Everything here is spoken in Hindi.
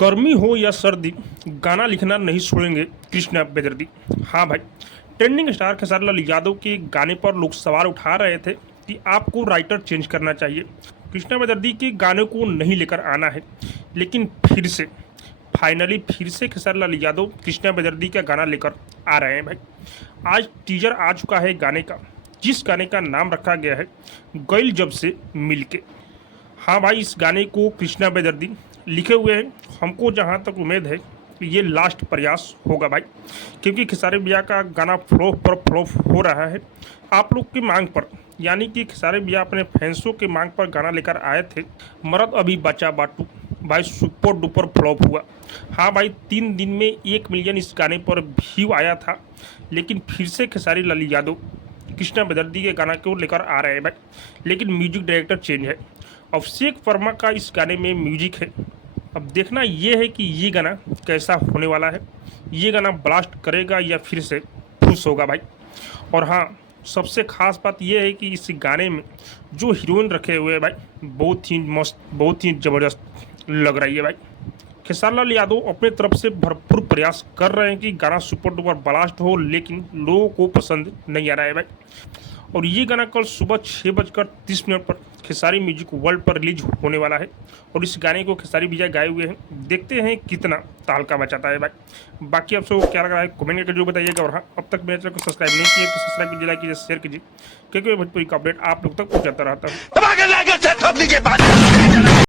गर्मी हो या सर्दी, गाना लिखना नहीं छोड़ेंगे कृष्णा बेदर्दी। हाँ भाई, ट्रेंडिंग स्टार खेसारी लाल यादव के गाने पर लोग सवाल उठा रहे थे कि आपको राइटर चेंज करना चाहिए, कृष्णा बेदर्दी के गाने को नहीं लेकर आना है। लेकिन फाइनली फिर से खेसारी लाल यादव कृष्णा बेदर्दी का गाना लेकर आ रहे हैं भाई। आज टीजर आ चुका है गाने का, जिस गाने का नाम रखा गया है गइल जब से मिलके। हाँ भाई, इस गाने को कृष्णा बेदर्दी लिखे हुए हैं। हमको जहाँ तक उम्मीद है कि ये लास्ट प्रयास होगा भाई, क्योंकि खेसारी भैया का गाना फ्लॉप पर फ्लॉप हो रहा है आप लोग की मांग पर। यानी कि खेसारी भैया अपने फैंसों के मांग पर गाना लेकर आए थे, मरद अभी बचा बाटू भाई, सुपर डुपर फ्लॉप हुआ। हाँ भाई, 3 दिन में 1 मिलियन इस गाने पर व्यू आया था। लेकिन फिर से खेसारी लाल यादव कृष्णा बेदर्दी के गाना को लेकर आ रहे हैं भाई, लेकिन म्यूजिक डायरेक्टर चेंज है। अभिषेक वर्मा का इस गाने में म्यूजिक है। अब देखना ये है कि ये गाना कैसा होने वाला है, ये गाना ब्लास्ट करेगा या फिर से खुश होगा भाई। और हाँ, सबसे खास बात यह है कि इस गाने में जो हीरोइन रखे हुए हैं भाई, बहुत ही मस्त, बहुत ही ज़बरदस्त लग रही है भाई। खेसारी लाल यादव अपने तरफ से भरपूर प्रयास कर रहे हैं कि गाना सुपर डुपर ब्लास्ट हो, लेकिन लोगों को पसंद नहीं आ रहा है भाई। और ये गाना कल सुबह 6:30 पर खेसारी म्यूजिक वर्ल्ड पर रिलीज होने वाला है। और इस गाने को खेसारी भैया गाए हुए हैं, देखते हैं कितना तहलका मचाता है भाई। बाकी आप सबको क्या लग रहा है कमेंट करके जो बताइएगा। और हाँ, अब तक मेरे चैनल को सब्सक्राइब नहीं किया तो सब्सक्राइब कीजिए, लाइक कीजिए, शेयर कीजिए, क्योंकि भोजपुरी का अपडेट आप लोग तक पहुँचाता रहता है।